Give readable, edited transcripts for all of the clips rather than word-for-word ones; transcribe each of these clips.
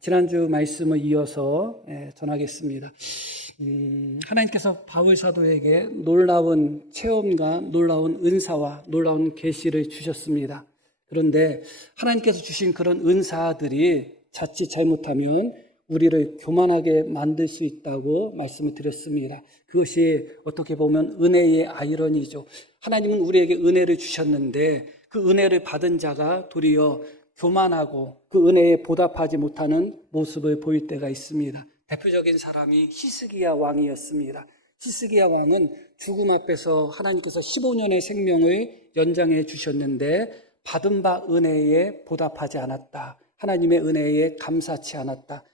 지난주 말씀을 이어서 전하겠습니다. 하나님께서 바울 사도에게 놀라운 체험과 놀라운 은사와 놀라운 계시를 주셨습니다. 그런데 하나님께서 주신 그런 은사들이 자칫 잘못하면 우리를 교만하게 만들 수 있다고 말씀을 드렸습니다. 그것이 어떻게 보면 은혜의 아이러니죠. 하나님은 우리에게 은혜를 주셨는데 그 은혜를 받은 자가 도리어 교만하고 그 은혜에 보답하지 못하는 모습을 보일 때가 있습니다. 대표적인 사람이 히스기야 왕이었습니다. 히스기야 왕은 죽음 앞에서 하나님께서 15년의 생명을 연장해 주셨는데 받은 바 은혜에 보답하지 않았다. 하나님의 은혜에 감사치 않았다.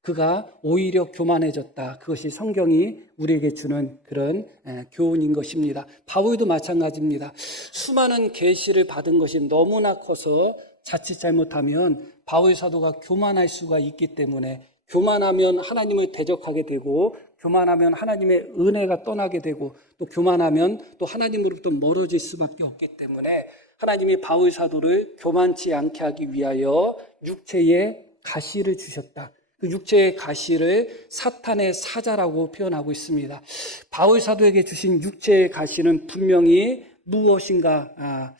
그가 오히려 교만해졌다. 그것이 성경이 우리에게 주는 그런 교훈인 것입니다. 바울도 마찬가지입니다. 수많은 계시를 받은 것이 너무나 커서 자칫 잘못하면 바울 사도가 교만할 수가 있기 때문에 교만하면 하나님을 대적하게 되고 교만하면 하나님의 은혜가 떠나게 되고 또 교만하면 또 하나님으로부터 멀어질 수밖에 없기 때문에 하나님이 바울 사도를 교만치 않게 하기 위하여 육체의 가시를 주셨다. 그 육체의 가시를 사탄의 사자라고 표현하고 있습니다. 바울 사도에게 주신 육체의 가시는 분명히 무엇인가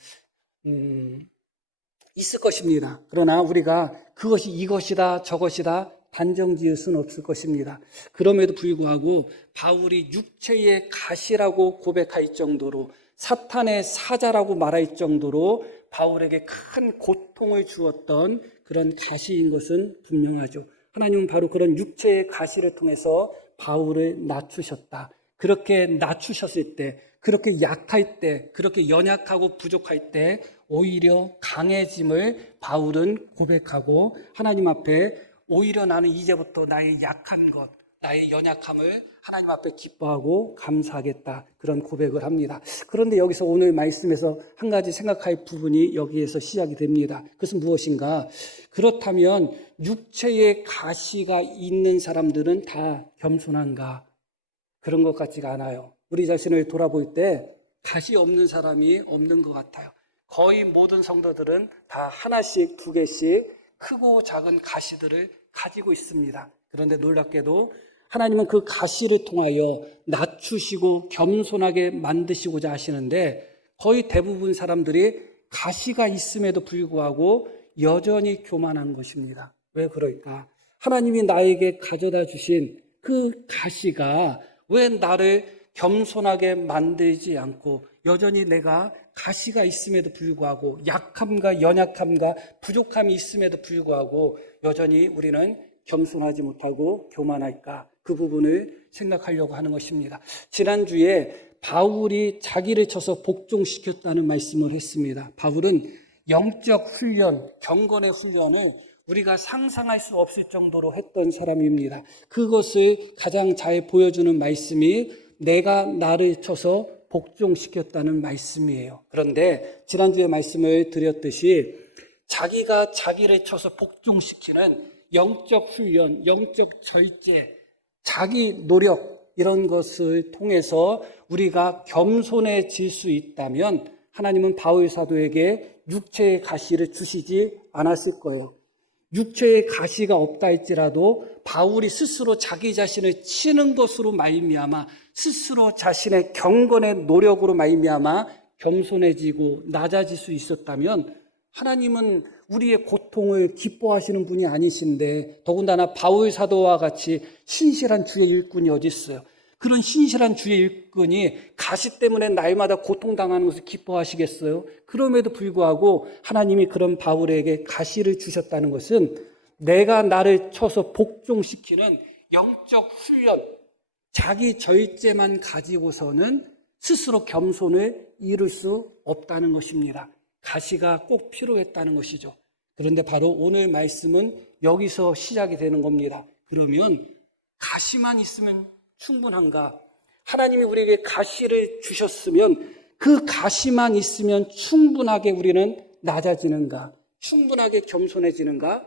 있을 것입니다. 그러나 우리가 그것이 이것이다 저것이다 단정 지을 수는 없을 것입니다. 그럼에도 불구하고 바울이 육체의 가시라고 고백할 정도로 사탄의 사자라고 말할 정도로 바울에게 큰 고통을 주었던 그런 가시인 것은 분명하죠. 하나님은 바로 그런 육체의 가시를 통해서 바울을 낮추셨다. 그렇게 낮추셨을 때, 그렇게 약할 때, 그렇게 연약하고 부족할 때 오히려 강해짐을 바울은 고백하고 하나님 앞에 오히려 나는 이제부터 나의 약한 것, 나의 연약함을 하나님 앞에 기뻐하고 감사하겠다. 그런 고백을 합니다. 그런데 여기서 오늘 말씀에서 한 가지 생각할 부분이 여기에서 시작이 됩니다. 그것은 무엇인가? 그렇다면 육체의 가시가 있는 사람들은 다 겸손한가? 그런 것 같지가 않아요. 우리 자신을 돌아볼 때 가시 없는 사람이 없는 것 같아요. 거의 모든 성도들은 다 하나씩 두 개씩 크고 작은 가시들을 가지고 있습니다. 그런데 놀랍게도 하나님은 그 가시를 통하여 낮추시고 겸손하게 만드시고자 하시는데 거의 대부분 사람들이 가시가 있음에도 불구하고 여전히 교만한 것입니다. 왜 그럴까? 하나님이 나에게 가져다 주신 그 가시가 왜 나를 겸손하게 만들지 않고 여전히 내가 가시가 있음에도 불구하고 약함과 연약함과 부족함이 있음에도 불구하고 여전히 우리는 겸손하지 못하고 교만할까? 그 부분을 생각하려고 하는 것입니다. 지난주에 바울이 자기를 쳐서 복종시켰다는 말씀을 했습니다. 바울은 영적 훈련, 경건의 훈련을 우리가 상상할 수 없을 정도로 했던 사람입니다. 그것을 가장 잘 보여주는 말씀이 내가 나를 쳐서 복종시켰다는 말씀이에요. 그런데 지난주에 말씀을 드렸듯이 자기가 자기를 쳐서 복종시키는 영적 훈련, 영적 절제, 자기 노력 이런 것을 통해서 우리가 겸손해질 수 있다면 하나님은 바울 사도에게 육체의 가시를 주시지 않았을 거예요. 육체의 가시가 없다 할지라도 바울이 스스로 자기 자신을 치는 것으로 말미암아 스스로 자신의 경건의 노력으로 말미암아 겸손해지고 낮아질 수 있었다면 하나님은 우리의 고통을 기뻐하시는 분이 아니신데 더군다나 바울 사도와 같이 신실한 주의 일꾼이 어디 있어요? 그런 신실한 주의 일꾼이 가시 때문에 날마다 고통당하는 것을 기뻐하시겠어요? 그럼에도 불구하고 하나님이 그런 바울에게 가시를 주셨다는 것은 내가 나를 쳐서 복종시키는 영적 훈련, 자기 절제만 가지고서는 스스로 겸손을 이룰 수 없다는 것입니다. 가시가 꼭 필요했다는 것이죠. 그런데 바로 오늘 말씀은 여기서 시작이 되는 겁니다. 그러면 가시만 있으면 충분한가? 하나님이 우리에게 가시를 주셨으면 그 가시만 있으면 충분하게 우리는 낮아지는가? 충분하게 겸손해지는가?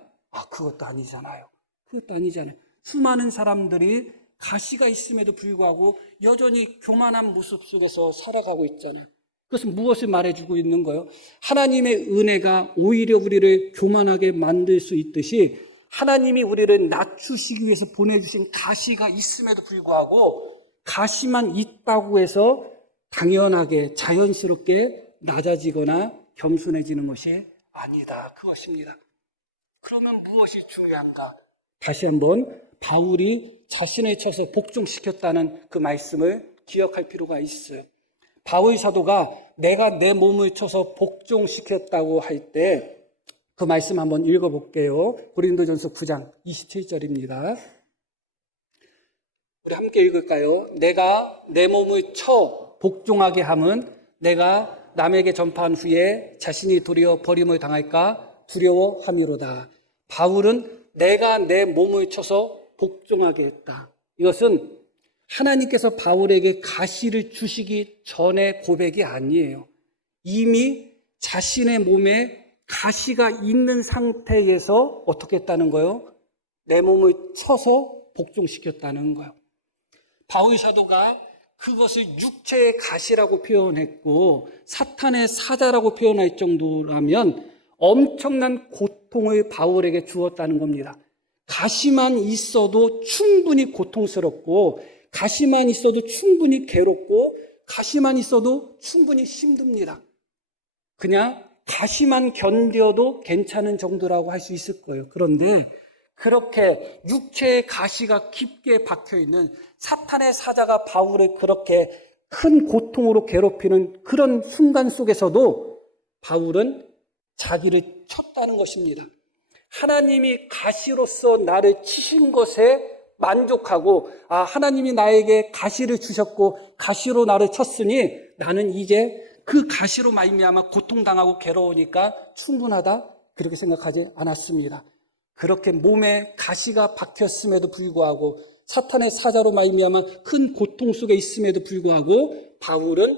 그것도 아니잖아요. 그것도 아니잖아요. 수많은 사람들이 가시가 있음에도 불구하고 여전히 교만한 모습 속에서 살아가고 있잖아요. 그것은 무엇을 말해주고 있는 거예요? 하나님의 은혜가 오히려 우리를 교만하게 만들 수 있듯이 하나님이 우리를 낮추시기 위해서 보내주신 가시가 있음에도 불구하고 가시만 있다고 해서 당연하게 자연스럽게 낮아지거나 겸손해지는 것이 아니다. 그것입니다. 그러면 무엇이 중요한가? 다시 한번 바울이 자신을 쳐서 복종시켰다는 그 말씀을 기억할 필요가 있어요. 바울 사도가 내가 내 몸을 쳐서 복종시켰다고 할 때 그 말씀 한번 읽어볼게요. 고린도전서 9장 27절입니다. 우리 함께 읽을까요? 내가 내 몸을 쳐 복종하게 함은 내가 남에게 전파한 후에 자신이 도리어 버림을 당할까 두려워함이로다. 바울은 내가 내 몸을 쳐서 복종하게 했다. 이것은 하나님께서 바울에게 가시를 주시기 전의 고백이 아니에요. 이미 자신의 몸에 가시가 있는 상태에서 어떻게 했다는 거예요? 내 몸을 쳐서 복종시켰다는 거예요. 바울 사도가 그것을 육체의 가시라고 표현했고 사탄의 사자라고 표현할 정도라면 엄청난 고통을 바울에게 주었다는 겁니다. 가시만 있어도 충분히 고통스럽고 가시만 있어도 충분히 괴롭고 가시만 있어도 충분히 힘듭니다. 그냥 가시만 견뎌도 괜찮은 정도라고 할 수 있을 거예요. 그런데 그렇게 육체의 가시가 깊게 박혀있는 사탄의 사자가 바울을 그렇게 큰 고통으로 괴롭히는 그런 순간 속에서도 바울은 자기를 쳤다는 것입니다. 하나님이 가시로서 나를 치신 것에 만족하고 하나님이 나에게 가시를 주셨고 가시로 나를 쳤으니 나는 이제 그 가시로 말미암아 고통당하고 괴로우니까 충분하다 그렇게 생각하지 않았습니다. 그렇게 몸에 가시가 박혔음에도 불구하고 사탄의 사자로 말미암아 큰 고통 속에 있음에도 불구하고 바울은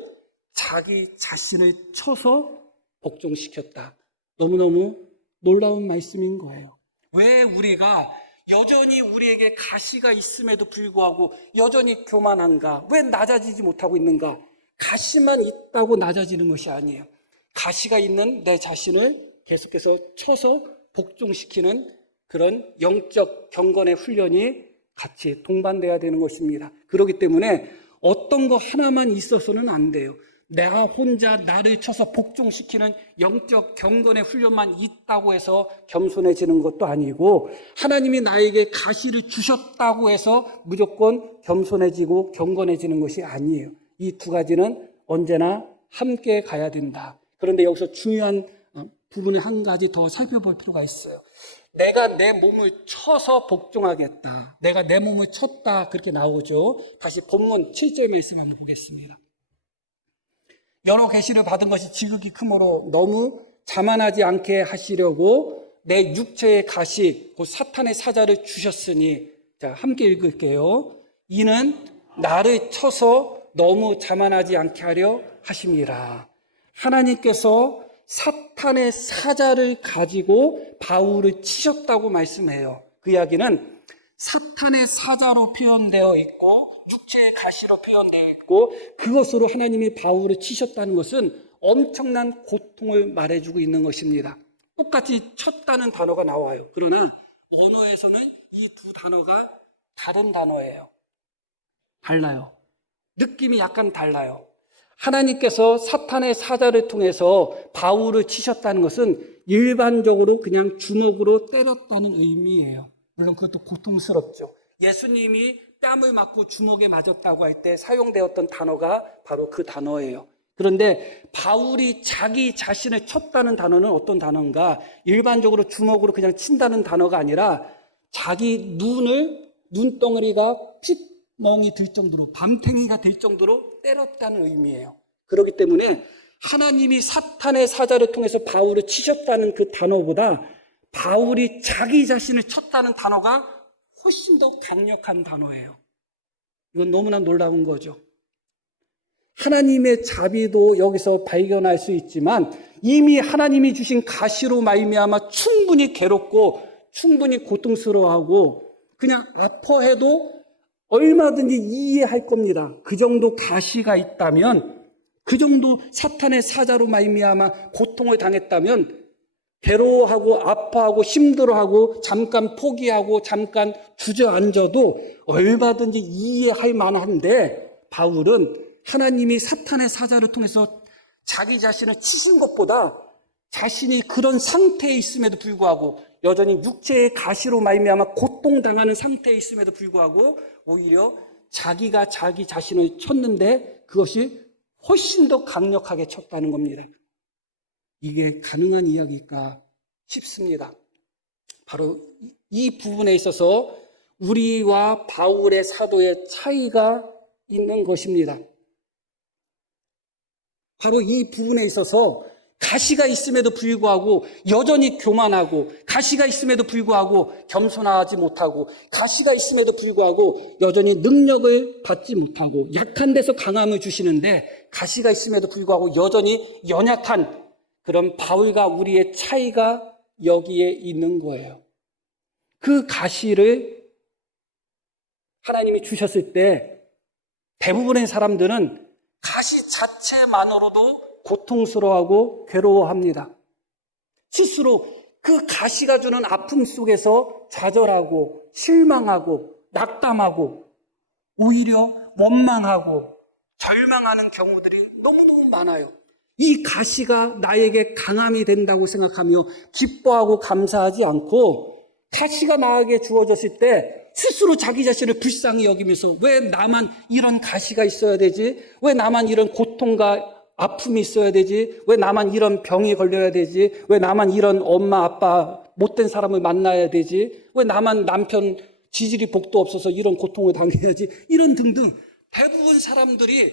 자기 자신을 쳐서 복종시켰다. 너무너무 놀라운 말씀인 거예요. 왜 우리가 여전히 우리에게 가시가 있음에도 불구하고 여전히 교만한가? 왜 낮아지지 못하고 있는가? 가시만 있다고 낮아지는 것이 아니에요. 가시가 있는 내 자신을 계속해서 쳐서 복종시키는 그런 영적 경건의 훈련이 같이 동반돼야 되는 것입니다. 그렇기 때문에 어떤 거 하나만 있어서는 안 돼요. 내가 혼자 나를 쳐서 복종시키는 영적 경건의 훈련만 있다고 해서 겸손해지는 것도 아니고 하나님이 나에게 가시를 주셨다고 해서 무조건 겸손해지고 경건해지는 것이 아니에요. 이 두 가지는 언제나 함께 가야 된다. 그런데 여기서 중요한 부분을 한 가지 더 살펴볼 필요가 있어요. 내가 내 몸을 쳐서 복종하겠다. 내가 내 몸을 쳤다. 그렇게 나오죠. 다시 본문 7절 말씀 한번 보겠습니다. 여러 계시를 받은 것이 지극히 크므로 너무 자만하지 않게 하시려고 내 육체의 가시, 곧 사탄의 사자를 주셨으니 자, 함께 읽을게요. 이는 나를 쳐서 너무 자만하지 않게 하려 하심이라. 하나님께서 사탄의 사자를 가지고 바울을 치셨다고 말씀해요. 그 이야기는 사탄의 사자로 표현되어 있고 육체의 가시로 표현되어 있고 그것으로 하나님이 바울을 치셨다는 것은 엄청난 고통을 말해주고 있는 것입니다. 똑같이 쳤다는 단어가 나와요. 그러나 언어에서는 이 두 단어가 다른 단어예요. 달라요. 느낌이 약간 달라요. 하나님께서 사탄의 사자를 통해서 바울을 치셨다는 것은 일반적으로 그냥 주먹으로 때렸다는 의미예요. 물론 그것도 고통스럽죠. 예수님이 뺨을 맞고 주먹에 맞았다고 할 때 사용되었던 단어가 바로 그 단어예요. 그런데 바울이 자기 자신을 쳤다는 단어는 어떤 단어인가? 일반적으로 주먹으로 그냥 친다는 단어가 아니라 자기 눈덩어리가 핏멍이 들 정도로 밤탱이가 될 정도로 때렸다는 의미예요. 그렇기 때문에 하나님이 사탄의 사자를 통해서 바울을 치셨다는 그 단어보다 바울이 자기 자신을 쳤다는 단어가 훨씬 더 강력한 단어예요. 이건 너무나 놀라운 거죠. 하나님의 자비도 여기서 발견할 수 있지만 이미 하나님이 주신 가시로 말미암아 충분히 괴롭고 충분히 고통스러워하고 그냥 아파해도 얼마든지 이해할 겁니다. 그 정도 가시가 있다면 그 정도 사탄의 사자로 말미암아 고통을 당했다면 괴로워하고 아파하고 힘들어하고 잠깐 포기하고 잠깐 주저앉아도 얼마든지 이해할 만한데, 바울은 하나님이 사탄의 사자를 통해서 자기 자신을 치신 것보다 자신이 그런 상태에 있음에도 불구하고, 여전히 육체의 가시로 말미암아 고통당하는 상태에 있음에도 불구하고 오히려 자기가 자기 자신을 쳤는데 그것이 훨씬 더 강력하게 쳤다는 겁니다. 이게 가능한 이야기일까 싶습니다. 바로 이 부분에 있어서 우리와 바울의 사도의 차이가 있는 것입니다. 바로 이 부분에 있어서 가시가 있음에도 불구하고 여전히 교만하고, 가시가 있음에도 불구하고 겸손하지 못하고, 가시가 있음에도 불구하고 여전히 능력을 받지 못하고, 약한 데서 강함을 주시는데 가시가 있음에도 불구하고 여전히 연약한 그런 바울과 우리의 차이가 여기에 있는 거예요. 그 가시를 하나님이 주셨을 때 대부분의 사람들은 가시 자체만으로도 고통스러워하고 괴로워합니다. 스스로 그 가시가 주는 아픔 속에서 좌절하고 실망하고 낙담하고 오히려 원망하고 절망하는 경우들이 너무너무 많아요. 이 가시가 나에게 강함이 된다고 생각하며 기뻐하고 감사하지 않고, 가시가 나에게 주어졌을 때 스스로 자기 자신을 불쌍히 여기면서 왜 나만 이런 가시가 있어야 되지? 왜 나만 이런 고통과 아픔이 있어야 되지? 왜 나만 이런 병이 걸려야 되지? 왜 나만 이런 엄마 아빠 못된 사람을 만나야 되지? 왜 나만 남편 지질이 복도 없어서 이런 고통을 당해야지? 이런 등등 대부분 사람들이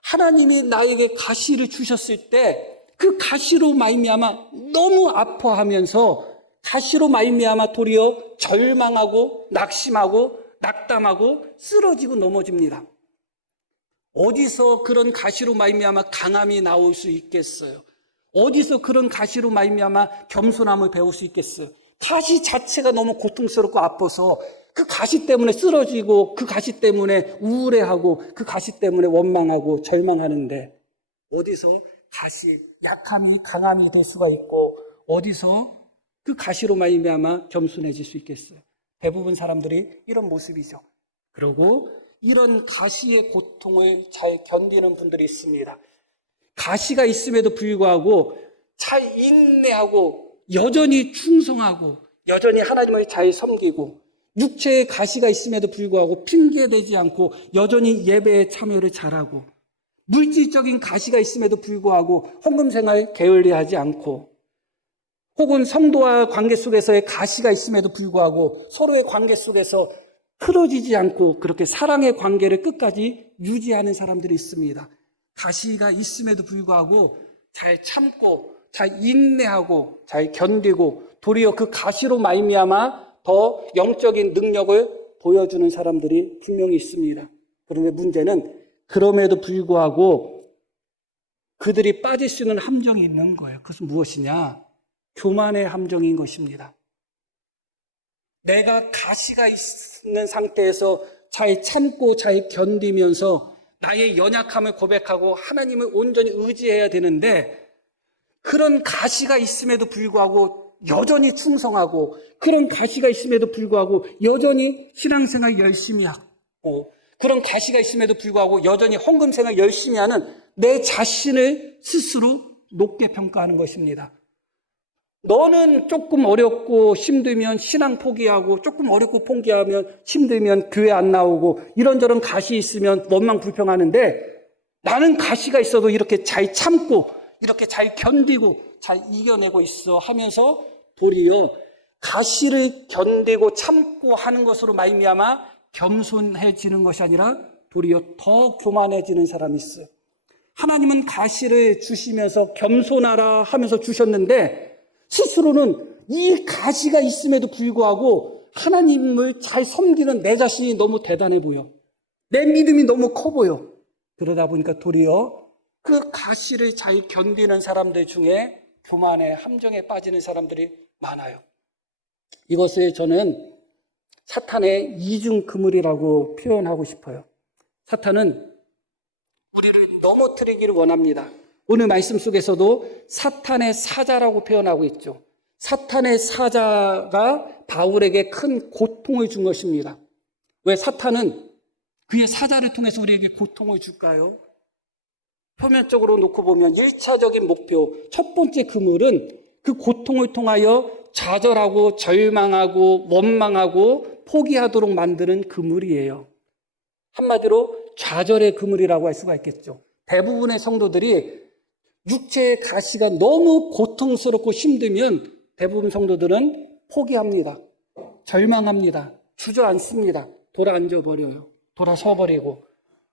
하나님이 나에게 가시를 주셨을 때 그 가시로 말미암아 너무 아파하면서, 가시로 말미암아 도리어 절망하고 낙심하고 낙담하고 쓰러지고 넘어집니다. 어디서 그런 가시로 말미암아 강함이 나올 수 있겠어요? 어디서 그런 가시로 말미암아 겸손함을 배울 수 있겠어요? 가시 자체가 너무 고통스럽고 아파서 그 가시 때문에 쓰러지고, 그 가시 때문에 우울해하고, 그 가시 때문에 원망하고 절망하는데, 어디서 가시, 약함이 강함이 될 수가 있고, 어디서 그 가시로 말미암아 겸손해질 수 있겠어요? 대부분 사람들이 이런 모습이죠. 그리고 이런 가시의 고통을 잘 견디는 분들이 있습니다. 가시가 있음에도 불구하고 잘 인내하고 여전히 충성하고 여전히 하나님을 잘 섬기고, 육체의 가시가 있음에도 불구하고 핑계대지 않고 여전히 예배에 참여를 잘하고, 물질적인 가시가 있음에도 불구하고 헌금생활 게을리하지 않고, 혹은 성도와 관계 속에서의 가시가 있음에도 불구하고 서로의 관계 속에서 틀어지지 않고 그렇게 사랑의 관계를 끝까지 유지하는 사람들이 있습니다. 가시가 있음에도 불구하고 잘 참고 잘 인내하고 잘 견디고, 도리어 그 가시로 말미암아 더 영적인 능력을 보여주는 사람들이 분명히 있습니다. 그런데 문제는 그럼에도 불구하고 그들이 빠질 수 있는 함정이 있는 거예요. 그것은 무엇이냐? 교만의 함정인 것입니다. 내가 가시가 있는 상태에서 잘 참고 잘 견디면서 나의 연약함을 고백하고 하나님을 온전히 의지해야 되는데, 그런 가시가 있음에도 불구하고 여전히 충성하고, 그런 가시가 있음에도 불구하고 여전히 신앙생활 열심히 하고, 그런 가시가 있음에도 불구하고 여전히 헌금생활 열심히 하는 내 자신을 스스로 높게 평가하는 것입니다. 너는 조금 어렵고 힘들면 신앙 포기하고, 조금 어렵고 포기하면 힘들면 교회 안 나오고, 이런저런 가시 있으면 원망 불평하는데, 나는 가시가 있어도 이렇게 잘 참고 이렇게 잘 견디고 잘 이겨내고 있어 하면서 도리어 가시를 견디고 참고 하는 것으로 말미암아 겸손해지는 것이 아니라 도리어 더 교만해지는 사람이 있어요. 하나님은 가시를 주시면서 겸손하라 하면서 주셨는데, 스스로는 이 가시가 있음에도 불구하고 하나님을 잘 섬기는 내 자신이 너무 대단해 보여. 내 믿음이 너무 커 보여. 그러다 보니까 도리어 그 가시를 잘 견디는 사람들 중에 교만의 함정에 빠지는 사람들이 많아요. 이것을 저는 사탄의 이중 그물이라고 표현하고 싶어요. 사탄은 우리를 넘어뜨리기를 원합니다. 오늘 말씀 속에서도 사탄의 사자라고 표현하고 있죠. 사탄의 사자가 바울에게 큰 고통을 준 것입니다. 왜 사탄은 그의 사자를 통해서 우리에게 고통을 줄까요? 표면적으로 놓고 보면 1차적인 목표, 첫 번째 그물은 그 고통을 통하여 좌절하고 절망하고 원망하고 포기하도록 만드는 그물이에요. 한마디로 좌절의 그물이라고 할 수가 있겠죠. 대부분의 성도들이 육체의 가시가 너무 고통스럽고 힘들면 대부분 성도들은 포기합니다. 절망합니다. 주저앉습니다. 돌아앉아버려요. 돌아서버리고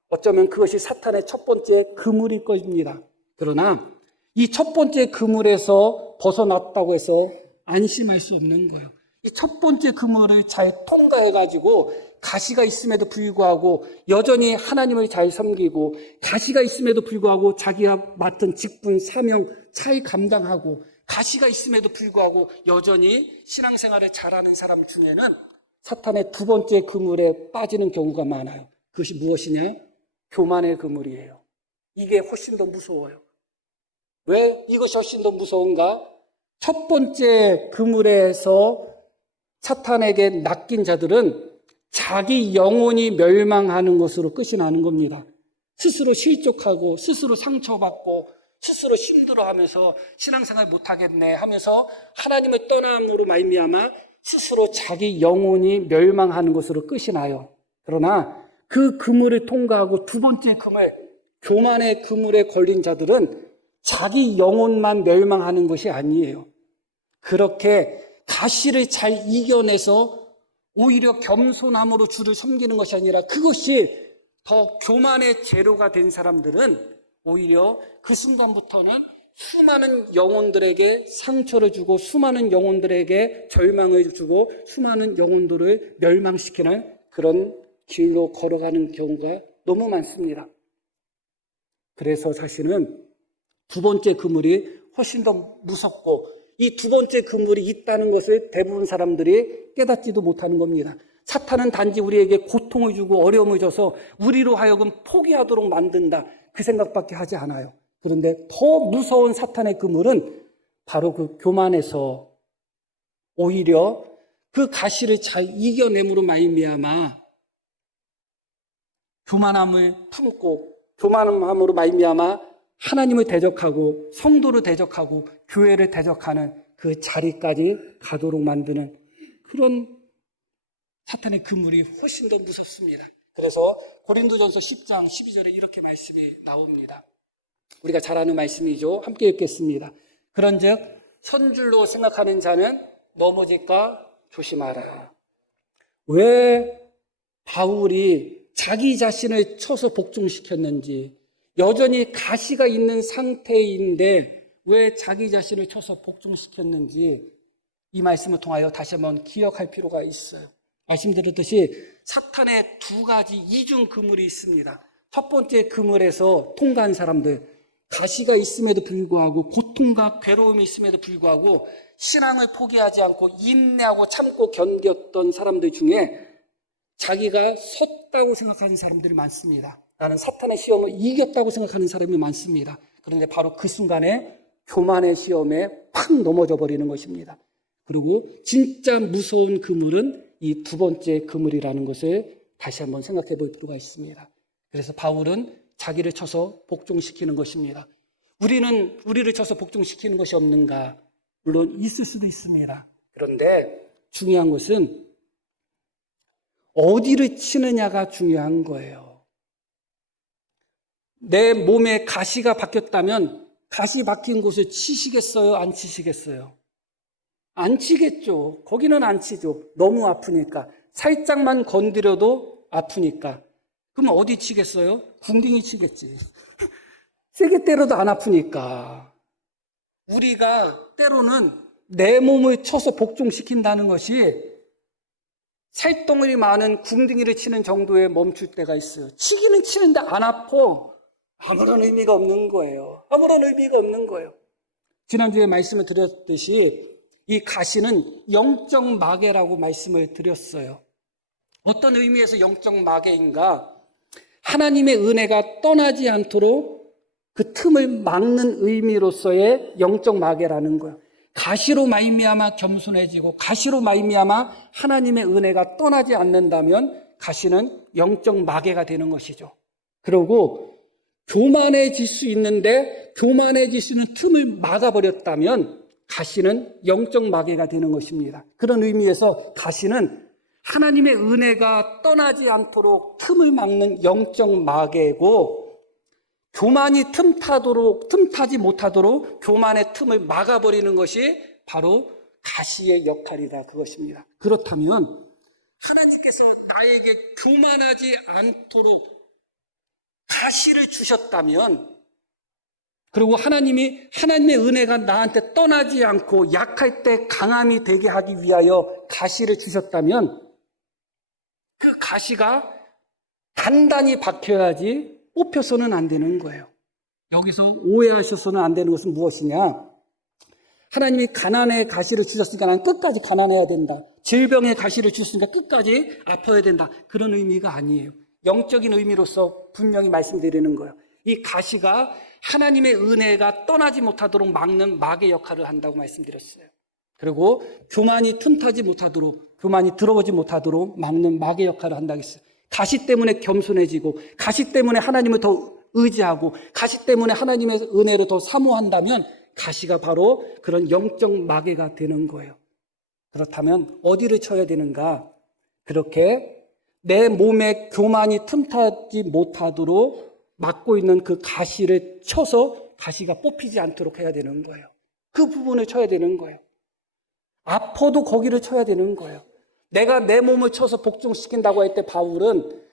어쩌면 그것이 사탄의 첫 번째 그물일 것입니다. 그러나 이 첫 번째 그물에서 벗어났다고 해서 안심할 수 없는 거예요. 이 첫 번째 그물을 잘 통과해가지고 가시가 있음에도 불구하고 여전히 하나님을 잘 섬기고 가시가 있음에도 불구하고 자기가 맡은 직분, 사명 잘 감당하고 가시가 있음에도 불구하고 여전히 신앙생활을 잘하는 사람 중에는 사탄의 두 번째 그물에 빠지는 경우가 많아요. 그것이 무엇이냐? 교만의 그물이에요. 이게 훨씬 더 무서워요. 왜 이것이 훨씬 더 무서운가? 첫 번째 그물에서 사탄에게 낚인 자들은 자기 영혼이 멸망하는 것으로 끝이 나는 겁니다. 스스로 실족하고 스스로 상처받고 스스로 힘들어하면서 신앙생활 못하겠네 하면서 하나님을 떠남으로 말미암아 스스로 자기 영혼이 멸망하는 것으로 끝이 나요. 그러나 그 그물을 통과하고 두 번째 그물, 교만의 그물에 걸린 자들은 자기 영혼만 멸망하는 것이 아니에요. 그렇게 가시를 잘 이겨내서 오히려 겸손함으로 주를 섬기는 것이 아니라 그것이 더 교만의 재료가 된 사람들은 오히려 그 순간부터는 수많은 영혼들에게 상처를 주고 수많은 영혼들에게 절망을 주고 수많은 영혼들을 멸망시키는 그런 길로 걸어가는 경우가 너무 많습니다. 그래서 사실은 두 번째 그물이 훨씬 더 무섭고 이 두 번째 그물이 있다는 것을 대부분 사람들이 깨닫지도 못하는 겁니다. 사탄은 단지 우리에게 고통을 주고 어려움을 줘서 우리로 하여금 포기하도록 만든다. 그 생각밖에 하지 않아요. 그런데 더 무서운 사탄의 그물은 바로 그 교만에서 오히려 그 가시를 잘 이겨냄으로 말미암아 교만함을 품고 교만함으로 말미암아 하나님을 대적하고 성도를 대적하고 교회를 대적하는 그 자리까지 가도록 만드는 그런 사탄의 그물이 훨씬 더 무섭습니다. 그래서 고린도전서 10장 12절에 이렇게 말씀이 나옵니다. 우리가 잘 아는 말씀이죠. 함께 읽겠습니다. 그런즉 선줄로 생각하는 자는 넘어질까 조심하라. 왜 바울이 자기 자신을 쳐서 복종시켰는지, 여전히 가시가 있는 상태인데 왜 자기 자신을 쳐서 복종시켰는지 이 말씀을 통하여 다시 한번 기억할 필요가 있어요. 말씀드렸듯이 사탄의 두 가지 이중 그물이 있습니다. 첫 번째 그물에서 통과한 사람들, 가시가 있음에도 불구하고 고통과 괴로움이 있음에도 불구하고 신앙을 포기하지 않고 인내하고 참고 견뎠던 사람들 중에 자기가 섰다고 생각하는 사람들이 많습니다. 나는 사탄의 시험을 이겼다고 생각하는 사람이 많습니다. 그런데 바로 그 순간에 교만의 시험에 팍 넘어져 버리는 것입니다. 그리고 진짜 무서운 그물은 이 두 번째 그물이라는 것을 다시 한번 생각해 볼 필요가 있습니다. 그래서 바울은 자기를 쳐서 복종시키는 것입니다. 우리를 쳐서 복종시키는 것이 없는가? 물론 있을 수도 있습니다. 그런데 중요한 것은 어디를 치느냐가 중요한 거예요. 내 몸에 가시가 박혔다면 가시 박힌 곳을 치시겠어요? 안 치시겠어요? 안 치겠죠. 거기는 안 치죠. 너무 아프니까. 살짝만 건드려도 아프니까. 그럼 어디 치겠어요? 궁둥이 치겠지. 세게 때려도 안 아프니까. 우리가 때로는 내 몸을 쳐서 복종시킨다는 것이 살덩어리 많은 궁둥이를 치는 정도에 멈출 때가 있어요. 치기는 치는데 안 아파. 아무런 의미가 없는 거예요. 아무런 의미가 없는 거예요. 지난주에 말씀을 드렸듯이 이 가시는 영적 마개라고 말씀을 드렸어요. 어떤 의미에서 영적 마개인가? 하나님의 은혜가 떠나지 않도록 그 틈을 막는 의미로서의 영적 마개라는 거예요. 가시로 말미암아 겸손해지고 가시로 말미암아 하나님의 은혜가 떠나지 않는다면 가시는 영적 마개가 되는 것이죠. 그리고 교만해질 수 있는데 교만해질 수 있는 틈을 막아버렸다면 가시는 영적 마개가 되는 것입니다. 그런 의미에서 가시는 하나님의 은혜가 떠나지 않도록 틈을 막는 영적 마개고, 교만이 틈타지 못하도록 교만의 틈을 막아버리는 것이 바로 가시의 역할이다, 그것입니다. 그렇다면 하나님께서 나에게 교만하지 않도록 가시를 주셨다면, 그리고 하나님의 은혜가 나한테 떠나지 않고 약할 때 강함이 되게 하기 위하여 가시를 주셨다면 그 가시가 단단히 박혀야지 뽑혀서는 안 되는 거예요. 여기서 오해하셔서는 안 되는 것은 무엇이냐? 하나님이 가난의 가시를 주셨으니까 난 끝까지 가난해야 된다. 질병의 가시를 주셨으니까 끝까지 아파야 된다. 그런 의미가 아니에요. 영적인 의미로서 분명히 말씀드리는 거예요. 이 가시가 하나님의 은혜가 떠나지 못하도록 막는 막의 역할을 한다고 말씀드렸어요. 그리고 교만이 틈타지 못하도록, 교만이 들어오지 못하도록 막는 막의 역할을 한다고 했어요. 가시 때문에 겸손해지고, 가시 때문에 하나님을 더 의지하고, 가시 때문에 하나님의 은혜를 더 사모한다면 가시가 바로 그런 영적 마개가 되는 거예요. 그렇다면 어디를 쳐야 되는가? 그렇게 내 몸에 교만이 틈타지 못하도록 막고 있는 그 가시를 쳐서 가시가 뽑히지 않도록 해야 되는 거예요. 그 부분을 쳐야 되는 거예요. 아파도 거기를 쳐야 되는 거예요. 내가 내 몸을 쳐서 복종시킨다고 할 때 바울은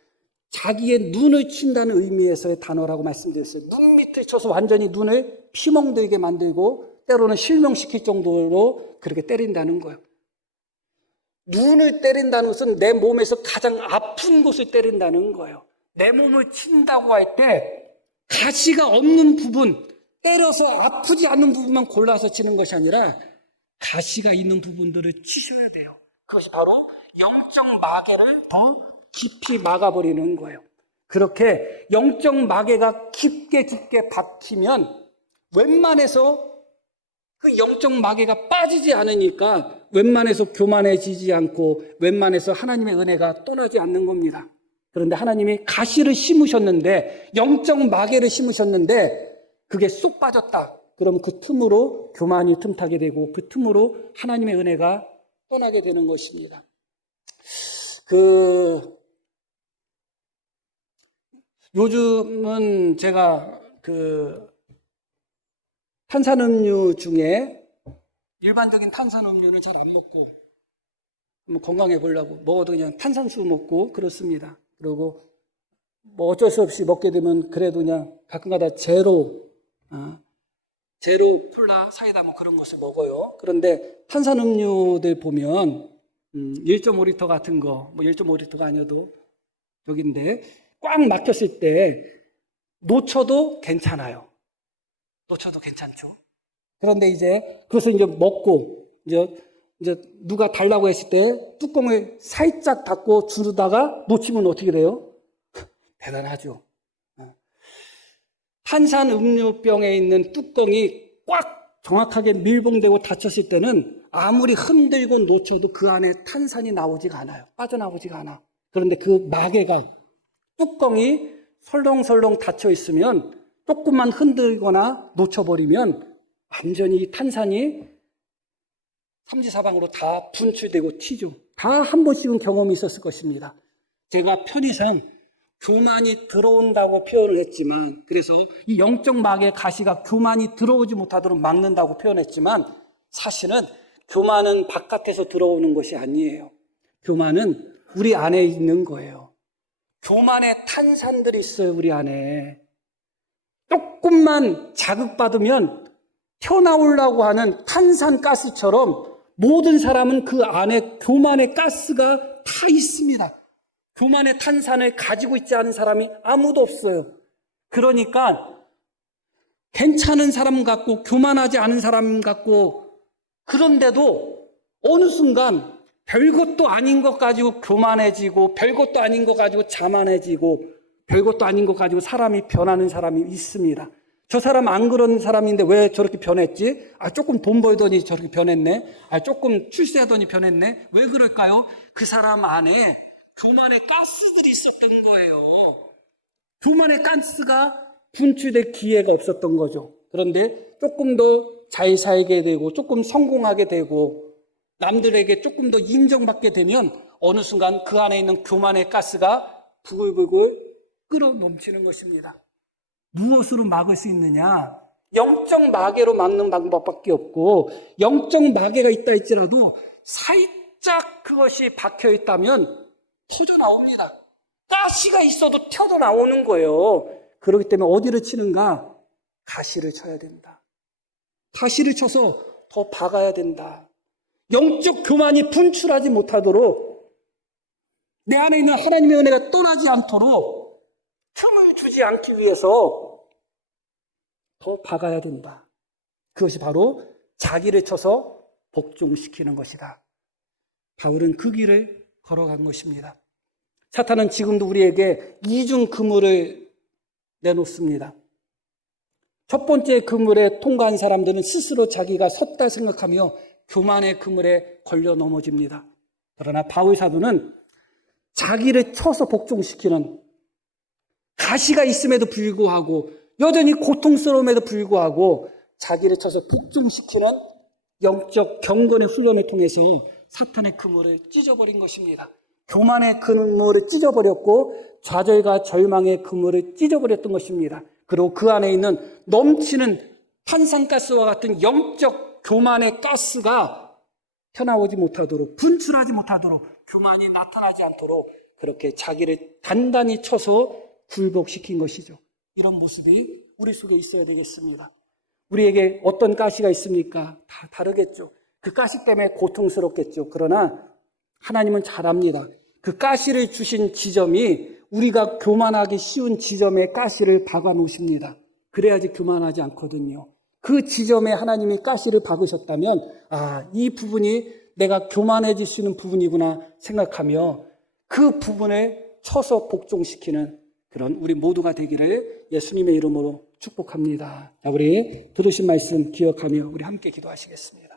자기의 눈을 친다는 의미에서의 단어라고 말씀드렸어요. 눈 밑을 쳐서 완전히 눈을 피멍들게 만들고 때로는 실명시킬 정도로 그렇게 때린다는 거예요. 눈을 때린다는 것은 내 몸에서 가장 아픈 곳을 때린다는 거예요. 내 몸을 친다고 할 때 가시가 없는 부분, 때려서 아프지 않는 부분만 골라서 치는 것이 아니라 가시가 있는 부분들을 치셔야 돼요. 그것이 바로 영적 마개를 더 깊이 막아버리는 거예요. 그렇게 영적 마개가 깊게 박히면 웬만해서 그 영적 마개가 빠지지 않으니까 웬만해서 교만해지지 않고 웬만해서 하나님의 은혜가 떠나지 않는 겁니다. 그런데 하나님이 가시를 심으셨는데, 영적 마개를 심으셨는데 그게 쏙 빠졌다. 그럼 그 틈으로 교만이 틈타게 되고 그 틈으로 하나님의 은혜가 떠나게 되는 것입니다. 요즘은 제가 탄산음료 중에 일반적인 탄산음료는 잘 안 먹고 건강해 보려고 먹어도 그냥 탄산수 먹고 그렇습니다. 그리고 뭐 어쩔 수 없이 먹게 되면 그래도 그냥 가끔가다 제로 콜라, 사이다 뭐 그런 것을 먹어요. 그런데 탄산음료들 보면 1.5리터 같은 거, 뭐 1.5리터가 아니어도 여기인데 꽉 막혔을 때 놓쳐도 괜찮아요. 놓쳐도 괜찮죠. 그런데 이제 그것을 이제 먹고 이제 누가 달라고 했을 때 뚜껑을 살짝 닫고 주르다가 놓치면 어떻게 돼요? 대단하죠. 탄산음료병에 있는 뚜껑이 꽉 정확하게 밀봉되고 닫혔을 때는 아무리 흔들고 놓쳐도 그 안에 탄산이 나오지가 않아요. 빠져나오지가 않아. 그런데 그 마개가, 뚜껑이 설렁설렁 닫혀 있으면 조금만 흔들거나 놓쳐버리면 완전히 탄산이 삼지사방으로 다 분출되고 튀죠. 다 한 번씩은 경험이 있었을 것입니다. 제가 편의상 교만이 들어온다고 표현을 했지만, 그래서 이 영적 마개의 가시가 교만이 들어오지 못하도록 막는다고 표현했지만, 사실은 교만은 바깥에서 들어오는 것이 아니에요. 교만은 우리 안에 있는 거예요. 교만의 탄산들이 있어요, 우리 안에. 조금만 자극받으면 튀어나오려고 하는 탄산가스처럼 모든 사람은 그 안에 교만의 가스가 다 있습니다. 교만의 탄산을 가지고 있지 않은 사람이 아무도 없어요. 그러니까 괜찮은 사람 같고 교만하지 않은 사람 같고, 그런데도 어느 순간 별것도 아닌 것 가지고 교만해지고, 별것도 아닌 것 가지고 자만해지고, 별것도 아닌 것 가지고 사람이 변하는 사람이 있습니다. 저 사람 안 그런 사람인데 왜 저렇게 변했지? 조금 돈 벌더니 저렇게 변했네. 조금 출세하더니 변했네. 왜 그럴까요? 그 사람 안에 교만의 가스들이 있었던 거예요. 교만의 가스가 분출될 기회가 없었던 거죠. 그런데 조금 더 잘 살게 되고 조금 성공하게 되고 남들에게 조금 더 인정받게 되면 어느 순간 그 안에 있는 교만의 가스가 부글부글 끓어 넘치는 것입니다. 무엇으로 막을 수 있느냐? 영적 마개로 막는 방법밖에 없고, 영적 마개가 있다 할지라도 살짝 그것이 박혀 있다면 터져 나옵니다. 가시가 있어도 튀어 나오는 거예요. 그렇기 때문에 어디를 치는가? 가시를 쳐야 된다. 가시를 쳐서 더 박아야 된다. 영적 교만이 분출하지 못하도록, 내 안에 있는 하나님의 은혜가 떠나지 않도록 틈을 주지 않기 위해서 더 박아야 된다. 그것이 바로 자기를 쳐서 복종시키는 것이다. 바울은 그 길을 걸어간 것입니다. 사탄은 지금도 우리에게 이중 그물을 내놓습니다. 첫 번째 그물에 통과한 사람들은 스스로 자기가 섰다 생각하며 교만의 그물에 걸려 넘어집니다. 그러나 바울 사도는 자기를 쳐서 복종시키는, 가시가 있음에도 불구하고 여전히 고통스러움에도 불구하고 자기를 쳐서 복종시키는 영적 경건의 훈련을 통해서 사탄의 그물을 찢어버린 것입니다. 교만의 그물을 찢어버렸고 좌절과 절망의 그물을 찢어버렸던 것입니다. 그리고 그 안에 있는 넘치는 환상가스와 같은 영적 교만의 가스가 튀어나오지 못하도록, 분출하지 못하도록, 교만이 나타나지 않도록 그렇게 자기를 단단히 쳐서 굴복시킨 것이죠. 이런 모습이 우리 속에 있어야 되겠습니다. 우리에게 어떤 가시가 있습니까? 다 다르겠죠. 그 가시 때문에 고통스럽겠죠. 그러나 하나님은 잘 압니다. 그 가시를 주신 지점이 우리가 교만하기 쉬운 지점에 가시를 박아 놓으십니다. 그래야지 교만하지 않거든요. 그 지점에 하나님이 가시를 박으셨다면 이 부분이 내가 교만해질 수 있는 부분이구나 생각하며 그 부분을 쳐서 복종시키는 그런 우리 모두가 되기를 예수님의 이름으로 축복합니다. 자, 우리 들으신 말씀 기억하며 우리 함께 기도하시겠습니다.